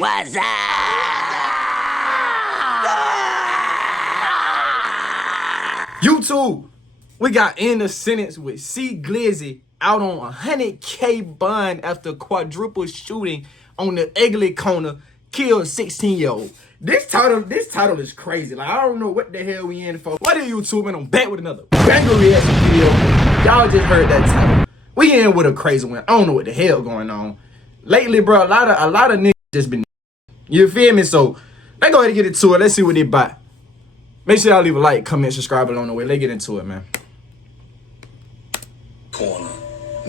What's up? YouTube, we got in the sentence with Glizzy out on a 100K bond after quadruple shooting on the ugly corner, killed a 16-year-old. This title is crazy. Like, I don't know what the hell we in for. What are YouTube? And I'm back with another banger reaction video. Y'all just heard that title. We in with a crazy one. I don't know what the hell going on. Lately, bro, a lot of niggas just been, you feel me? So let's go ahead and get into it. Let's see what they buy. Make sure y'all leave a like, comment, subscribe along the way. Let's get into it, man. Corner.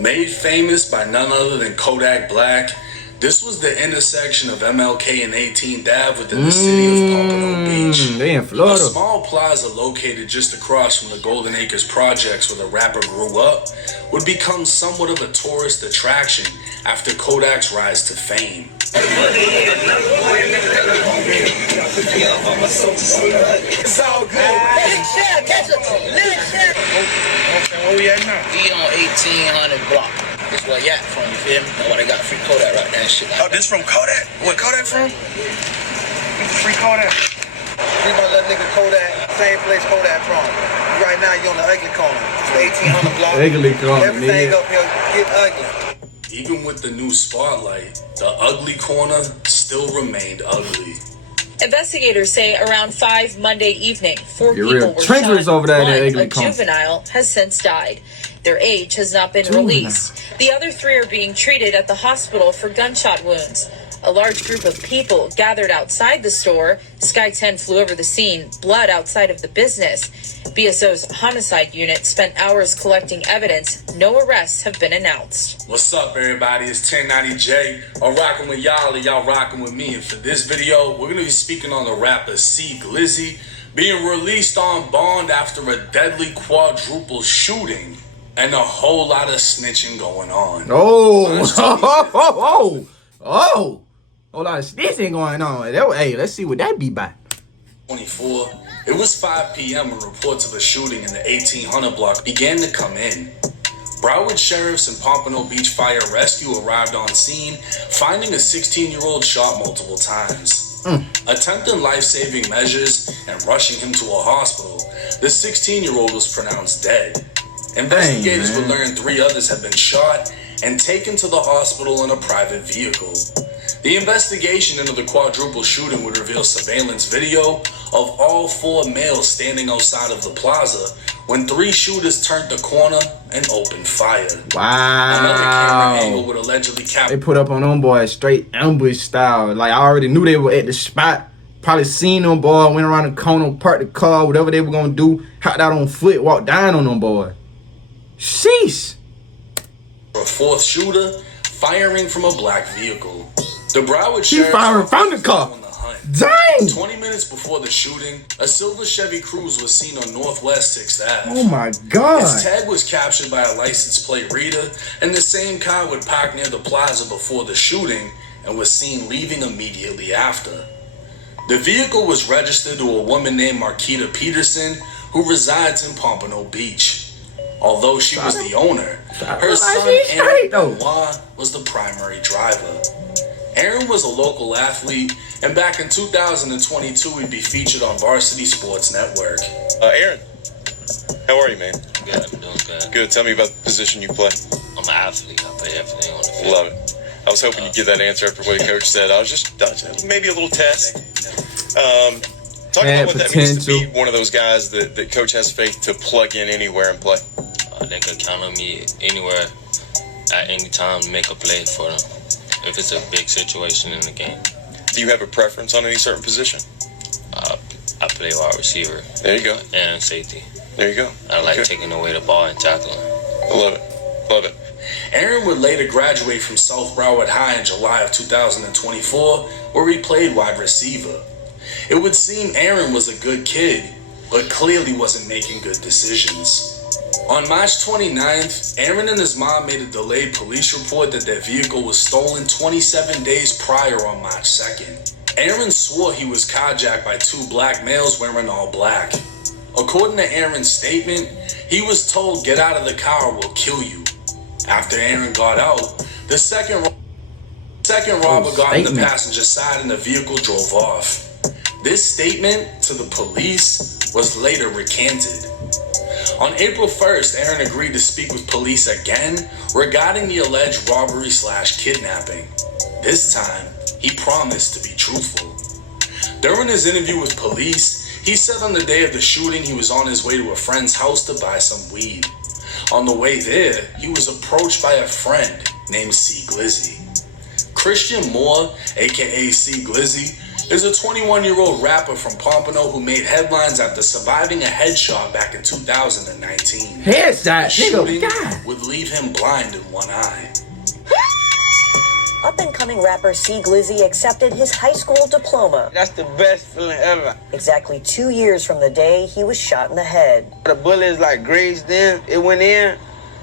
Made famous by none other than Kodak Black, this was the intersection of MLK and 18th Ave within the city of Pompano Beach. They in Florida. A small plaza located just across from the Golden Acres projects where the rapper grew up would become somewhat of a tourist attraction after Kodak's rise to fame. It's all good. Catch up. Where we at now? We on 1800 block. That's where you at from, you feel me? That's why they got free Kodak right there and shit. Oh, this from Kodak? Where Kodak from? Free Kodak. Free my little nigga Kodak, same place Kodak from. Right now you on the ugly corner. It's the 1800 block. Ugly corner, everything nigga. up here get ugly. Even with the new spotlight, the ugly corner still remained ugly. Investigators say around 5 Monday evening, 4 You're people real were treacherous shot. over there in that One, ugly a corner. juvenile, has since died. Their age has not been released. The other 3 are being treated at the hospital for gunshot wounds. A large group of people gathered outside the store. Sky 10 flew over the scene, blood outside of the business. BSO's homicide unit spent hours collecting evidence. No arrests have been announced. What's up, everybody? It's 1090J. I'm rocking with y'all and y'all rocking with me. And for this video, we're going to be speaking on the rapper Glizzy being released on bond after a deadly quadruple shooting and a whole lot of snitching going on. Hold on, this ain't going on. Hey, let's see what that be by. 24. It was 5 p.m. when reports of a shooting in the 1800 block began to come in. Broward sheriffs and Pompano Beach Fire Rescue arrived on scene, finding a 16-year-old shot multiple times. Attempting life-saving measures and rushing him to a hospital, the 16-year-old was pronounced dead. Investigators would learn 3 others had been shot and taken to the hospital in a private vehicle. The investigation into the quadruple shooting would reveal surveillance video of all 4 males standing outside of the plaza when 3 shooters turned the corner and opened fire. Wow. Another camera angle would allegedly capture. They put up on them boys straight ambush style. Like, I already knew they were at the spot. Probably seen them boy, went around the corner, parked the car, whatever they were gonna do, hopped out on foot, walked down on them boy. Sheesh. A 4th shooter firing from a black vehicle. The Broward He sheriff firing from the car. on the hunt. Dang. 20 minutes before the shooting, a silver Chevy Cruze was seen on Northwest 6th Ave. Oh my God. Its tag was captured by a license plate reader, and the same car would park near the plaza before the shooting and was seen leaving immediately after. The vehicle was registered to a woman named Marquita Peterson, who resides in Pompano Beach. Although she was the owner, her son Aaron Benoit was the primary driver. Aaron was a local athlete, and back in 2022, he'd be featured on Varsity Sports Network. Aaron, how are you, man? Good, I'm doing good. Good. Tell me about the position you play. I'm an athlete. I play everything on the field. Love it. I was hoping you'd give that answer after what the coach said. I was just maybe a little test. Talk about what that means to be one of those guys that coach has faith to plug in anywhere and play. They can count on me anywhere, at any time, to make a play for them. If it's a big situation in the game. Do you have a preference on any certain position? I play wide receiver. There you go. And safety. There you go. I like taking away the ball and tackling. I love it. Love it. Aaron would later graduate from South Broward High in July of 2024, where he played wide receiver. It would seem Aaron was a good kid, but clearly wasn't making good decisions. On March 29th, Aaron and his mom made a delayed police report that their vehicle was stolen 27 days prior on March 2nd. Aaron swore he was carjacked by 2 black males wearing all black. According to Aaron's statement, he was told, "Get out of the car or we'll kill you." After Aaron got out, the second second robber got in the passenger side and the vehicle drove off. This statement to the police was later recanted. On April 1st, Aaron agreed to speak with police again regarding the alleged robbery/kidnapping. This time, he promised to be truthful. During his interview with police, he said on the day of the shooting he was on his way to a friend's house to buy some weed. On the way there, he was approached by a friend named C. Glizzy. Christian Moore, aka C. Glizzy, is a 21-year-old rapper from Pompano who made headlines after surviving a headshot back in 2019. Headshot? The shooting would leave him blind in one eye. Up-and-coming rapper C. Glizzy accepted his high school diploma. That's the best feeling ever. Exactly 2 years from the day he was shot in the head. The bullet is like grazed in. It went in,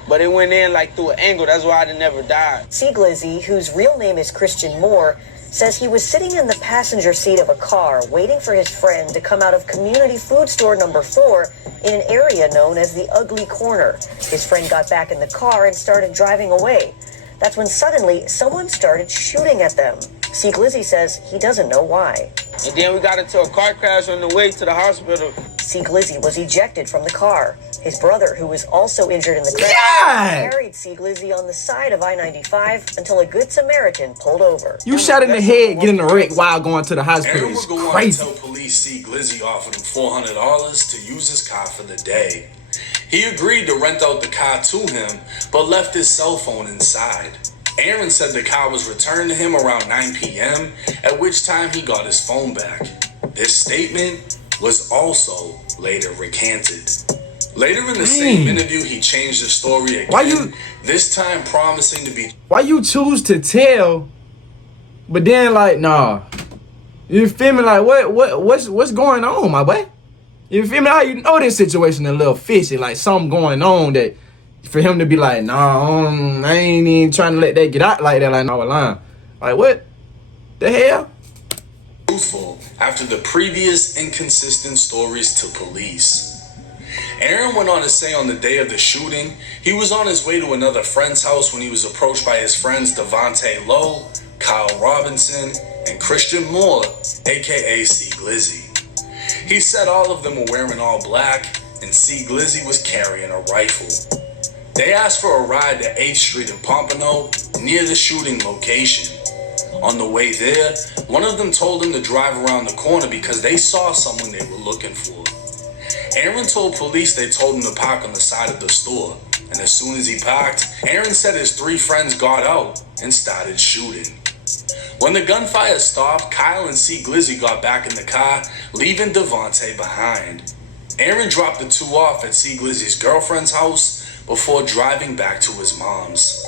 but it went in like through an angle. That's why I never died. C. Glizzy, whose real name is Christian Moore, says he was sitting in the passenger seat of a car waiting for his friend to come out of community food store number 4 in an area known as the Ugly Corner. His friend got back in the car and started driving away. That's when suddenly someone started shooting at them. C. Glizzy says he doesn't know why. And then we got into a car crash on the way to the hospital. C. Glizzy was ejected from the car. His brother, who was also injured in the crash, carried C. Glizzy on the side of I-95 until a good Samaritan pulled over. You shot in the head, getting a wreck while going to the hospital. Aaron would go on to tell police C. Glizzy offered him $400 to use his car for the day. He agreed to rent out the car to him, but left his cell phone inside. Aaron said the car was returned to him around 9 p.m., at which time he got his phone back. This statement was also later recanted. Later in the same interview, he changed the story again, this time promising to be... Why you choose to tell, but then like, nah. You feel me? Like, what's going on, my boy? You feel me? How you know this situation a little fishy, like something going on that for him to be like, nah, I ain't even trying to let that get out like that, like, no, line. Like, what the hell? Truthful after the previous inconsistent stories to police. Aaron went on to say on the day of the shooting, he was on his way to another friend's house when he was approached by his friends Devontae Lowe, Kyle Robinson, and Christian Moore, aka C. Glizzy. He said all of them were wearing all black, and C. Glizzy was carrying a rifle. They asked for a ride to 8th Street in Pompano, near the shooting location. On the way there, one of them told him to drive around the corner because they saw someone they were looking for. Aaron told police they told him to park on the side of the store, and as soon as he parked, Aaron said his 3 friends got out and started shooting. When the gunfire stopped, Kyle and C. Glizzy got back in the car, leaving Devontae behind. Aaron dropped the 2 off at C. Glizzy's girlfriend's house before driving back to his mom's.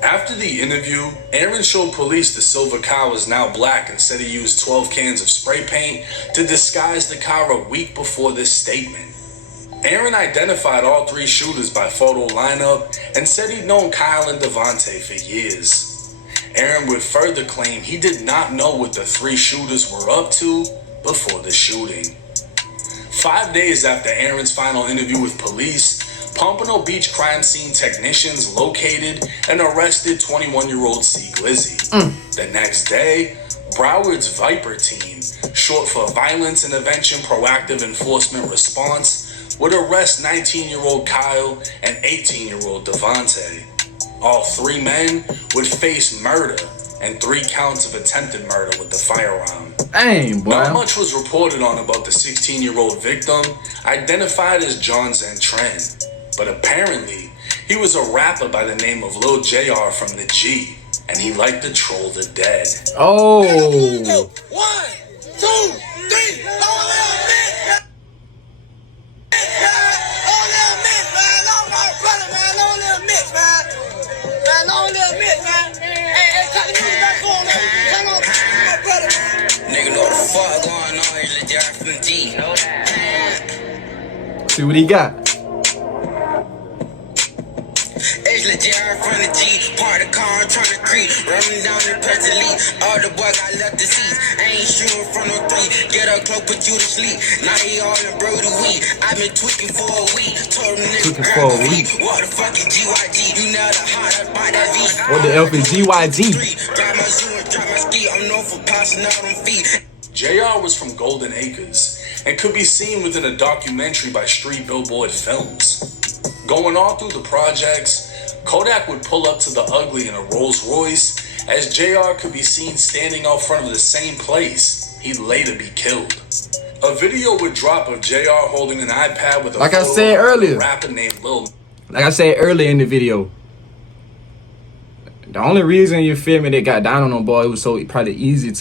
After the interview, Aaron showed police the silver car was now black and said he used 12 cans of spray paint to disguise the car a week before this statement. Aaron identified all 3 shooters by photo lineup and said he'd known Kyle and Devontae for years. Aaron would further claim he did not know what the 3 shooters were up to before the shooting. 5 days after Aaron's final interview with police, Pompano Beach crime scene technicians located and arrested 21-year-old C. Glizzy. The next day, Broward's Viper team, short for Violence Intervention Proactive Enforcement Response, would arrest 19-year-old Kyle and 18-year-old Devontae. All 3 men would face murder and 3 counts of attempted murder with the firearm. Dang, boy. Not much was reported on about the 16-year-old victim, identified as John Zentren. But apparently, he was a rapper by the name of Lil JR from the G, and he liked to troll the dead. Oh. 1, 2, 3, nigga know what the fuck going on here, Lil JR from the G. See what he got. Lil JR from the G, part of car, I'm trying to creep, running down the presently, All the boy got left to see. I ain't shooting from no 3. Get up close, put you to sleep. Now he all in Brody weed. I been tweaking for a week. Told him nigga grab a week. What the fuck is GYG? You know the hot up by that V. What the F is GYG? Drive my zoo and drive my ski. I'm known for passing out on feet. JR was from Golden Acres and could be seen within a documentary by Street Billboard Films. Going all through the projects, Kodak would pull up to the Ugly in a Rolls Royce, as JR could be seen standing out front of the same place he'd later be killed. A video would drop of JR holding an iPad with a like I said earlier, a rapper named Lil. Like I said earlier in the video, the only reason, you feel me, they got down on them, boy, it was so probably easy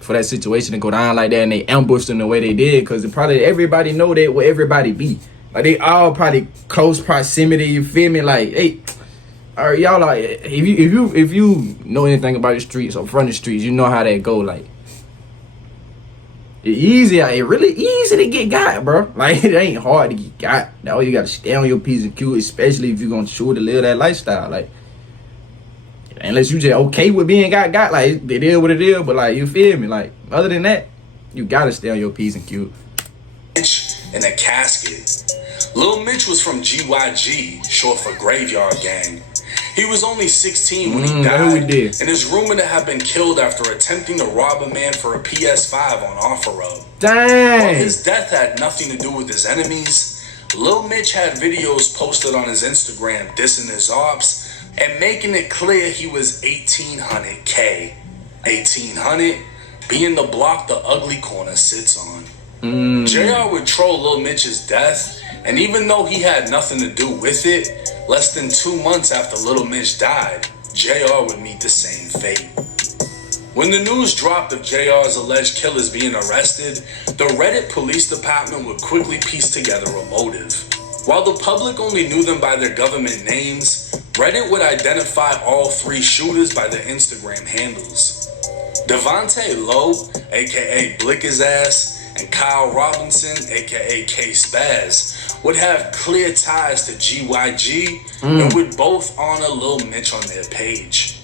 for that situation to go down like that, and they ambushed them the way they did, because probably everybody know that where everybody be. Like, they all probably close proximity, you feel me? Like, hey, all right, y'all, like, if you know anything about the streets or from the streets, you know how that go. Like, it really easy to get got, bro. Like, it ain't hard to get got. All you gotta stay on your P's and Q's, especially if you're gonna sure to live that lifestyle. Like, unless you just okay with being got, like, it is what it is, but, like, you feel me? Like, other than that, you gotta stay on your P's and Q's. In a casket. Lil Mitch was from GYG, short for Graveyard Gang. He was only 16 when he died, and is rumored to have been killed after attempting to rob a man for a PS5 on OfferUp. Dang! While his death had nothing to do with his enemies, Lil Mitch had videos posted on his Instagram dissing his ops and making it clear he was 1800K. 1800 being the block the Ugly Corner sits on. JR would troll Lil Mitch's death, and even though he had nothing to do with it, less than 2 months after Lil Mitch died, JR would meet the same fate. When the news dropped of JR's alleged killers being arrested, the Reddit police department would quickly piece together a motive. While the public only knew them by their government names, Reddit would identify all 3 shooters by their Instagram handles. Devontae Lowe, aka Blick His Ass, and Kyle Robinson, aka K-Spaz, would have clear ties to GYG and would both honor Lil Mitch on their page.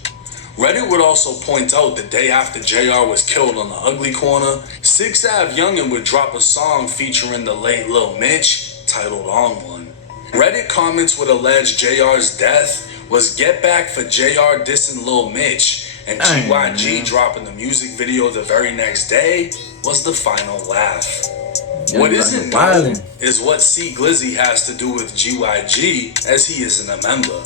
Reddit would also point out the day after JR was killed on the Ugly Corner, 6 Ave Youngin would drop a song featuring the late Lil Mitch titled On One. Reddit comments would allege JR's death was get back for JR dissing Lil Mitch, and GYG dropping the music video the very next day was the final laugh. What isn't known is what C Glizzy has to do with GYG, as he isn't a member.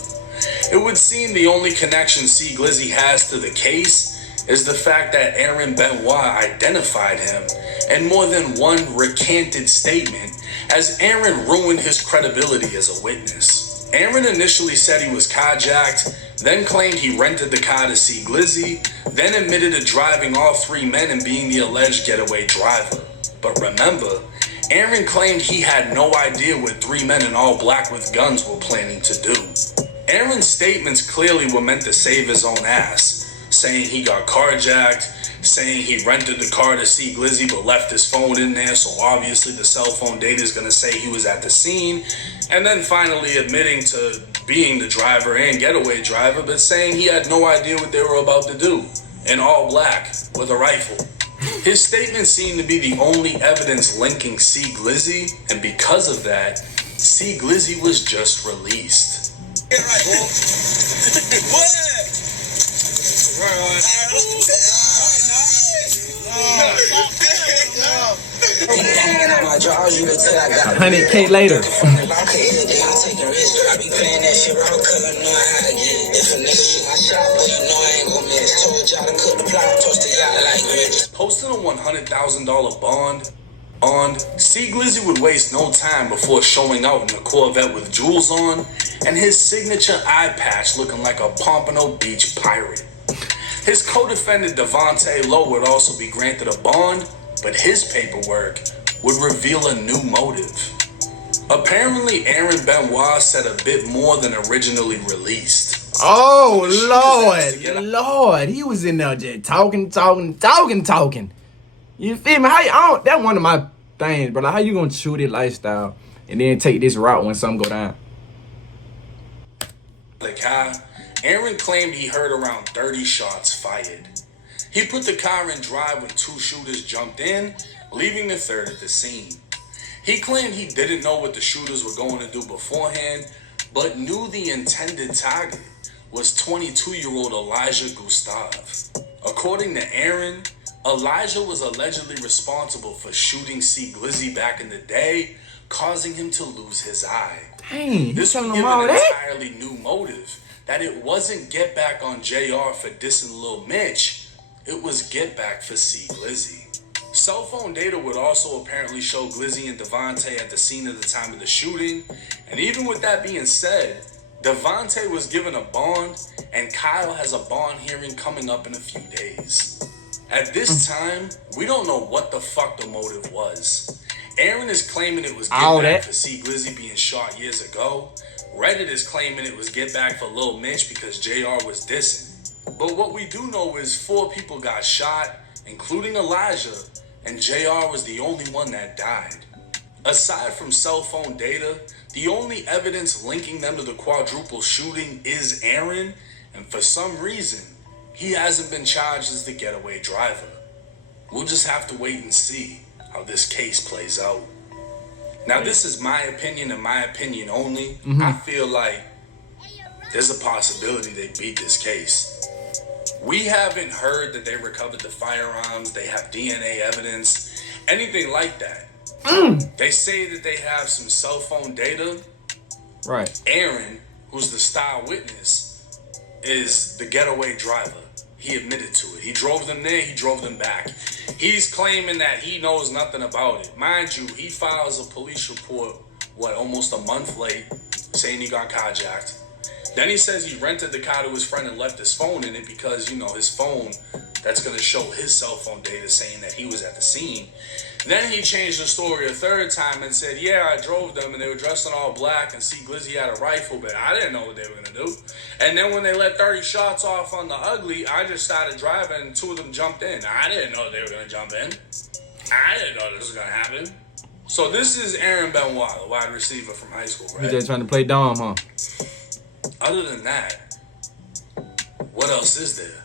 It would seem the only connection C Glizzy has to the case is the fact that Aaron Benoit identified him in more than one recanted statement, as Aaron ruined his credibility as a witness. Aaron initially said he was carjacked, then claimed he rented the car to C Glizzy, then admitted to driving all 3 men and being the alleged getaway driver. But remember, Aaron claimed he had no idea what 3 men in all black with guns were planning to do. Aaron's statements clearly were meant to save his own ass, saying he got carjacked, saying he rented the car to see Glizzy but left his phone in there, so obviously the cell phone data is going to say he was at the scene, and then finally admitting to being the driver and getaway driver, but saying he had no idea what they were about to do, in all black, with a rifle. His statements seemed to be the only evidence linking C Glizzy, and because of that, C Glizzy was just released. $100K later. Posting a $100,000 bond, C Glizzy would waste no time before showing out in the Corvette with jewels on and his signature eye patch looking like a Pompano Beach pirate. His co-defendant Devontae Lowe would also be granted a bond, but his paperwork would reveal a new motive. Apparently, Aaron Benoit said a bit more than originally released. Oh, Lord, he was in there just talking. You feel me? That's one of my things, bro. Like, how you gonna shoot it lifestyle and then take this route when something go down? Aaron claimed he heard around 30 shots fired. He put the car in drive when 2 shooters jumped in, leaving the third at the scene. He claimed he didn't know what the shooters were going to do beforehand, but knew the intended target was 22-year-old Elijah Gustav. According to Aaron, Elijah was allegedly responsible for shooting C. Glizzy back in the day, causing him to lose his eye. Dang, this would give an entirely new motive, that it wasn't get back on JR for dissing Lil Mitch, it was get back for C. Glizzy. Cell phone data would also apparently show Glizzy and Devontae at the scene at the time of the shooting, and even with that being said, Devontae was given a bond, and Kyle has a bond hearing coming up in a few days. At this time, we don't know what the fuck the motive was. Aaron is claiming it was get back for C. Glizzy being shot years ago. Reddit is claiming it was get back for Lil Mitch because JR was dissing. But what we do know is 4 people got shot, including Elijah, and JR was the only one that died. Aside from cell phone data, the only evidence linking them to the quadruple shooting is Aaron, and for some reason, he hasn't been charged as the getaway driver. We'll just have to wait and see how this case plays out. Now, this is my opinion and my opinion only. I feel like there's a possibility they beat this case. We haven't heard that they recovered the firearms, they have DNA evidence, anything like that. They say that they have some cell phone data. Right. Aaron, who's the star witness, is the getaway driver. He admitted to it. He drove them there, he drove them back. He's claiming that he knows nothing about it. Mind you, he files a police report, almost a month late, saying he got carjacked. Then he says he rented the car to his friend and left his phone in it because, his phone, that's going to show his cell phone data saying that he was at the scene. Then he changed the story a third time and said, yeah, I drove them and they were dressed in all black and see Glizzy had a rifle, but I didn't know what they were going to do. And then when they let 30 shots off on the ugly, I just started driving and 2 of them jumped in. I didn't know they were going to jump in. I didn't know this was going to happen. So this is Aaron Benoit, the wide receiver from high school, right? He just trying to play dumb, huh? Other than that, what else is there?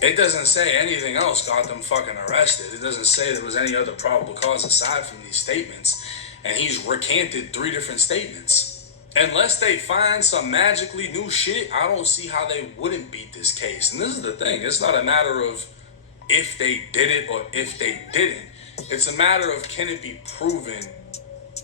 It doesn't say anything else got them fucking arrested. It doesn't say there was any other probable cause aside from these statements. And he's recanted 3 different statements. Unless they find some magically new shit, I don't see how they wouldn't beat this case. And this is the thing. It's not a matter of if they did it or if they didn't. It's a matter of can it be proven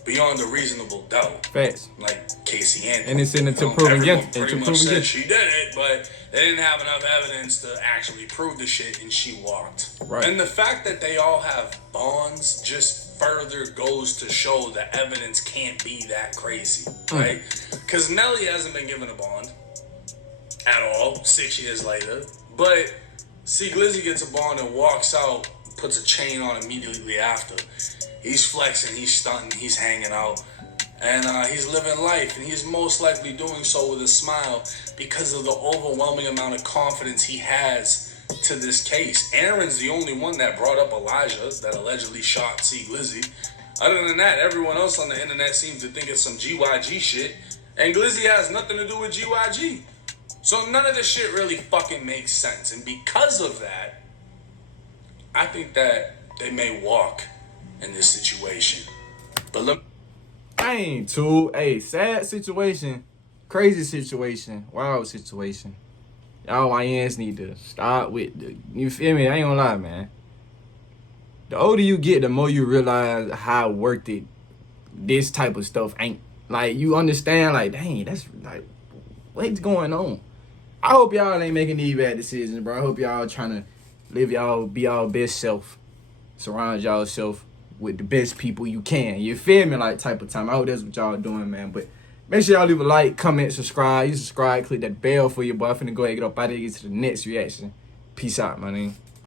beyond a reasonable doubt. Facts. Like Casey Anthony. And it's in it to prove against. Pretty much said she did it, but they didn't have enough evidence to actually prove the shit, and she walked. Right. And the fact that they all have bonds just further goes to show the evidence can't be that crazy, right? Because Melly hasn't been given a bond at all 6 years later, but see, Glizzy gets a bond and walks out, puts a chain on immediately after. He's flexing, he's stunting, he's hanging out, and he's living life, and he's most likely doing so with a smile because of the overwhelming amount of confidence he has to this case. Aaron's the only one that brought up Elijah that allegedly shot C. Glizzy. Other than that, everyone else on the internet seems to think it's some GYG shit, and Glizzy has nothing to do with GYG. So none of this shit really fucking makes sense, and because of that, I think that they may walk in this situation. But look, Dang, too. Hey, sad situation, crazy situation, wild situation. Y'all YNs need to start with the, you feel me? I ain't gonna lie, man. The older you get, the more you realize how worth it this type of stuff ain't. Like, you understand, like, dang, that's like, what's going on? I hope y'all ain't making these bad decisions, bro. I hope y'all trying to live y'all, be y'all best self. Surround y'all self with the best people you can. You feel me? Like, type of time. I hope that's what y'all doing, man. But make sure y'all leave a like, comment, subscribe. You subscribe, click that bell for your boy. I'm finna go ahead and get up out of here, get to the next reaction. Peace out, my nigga.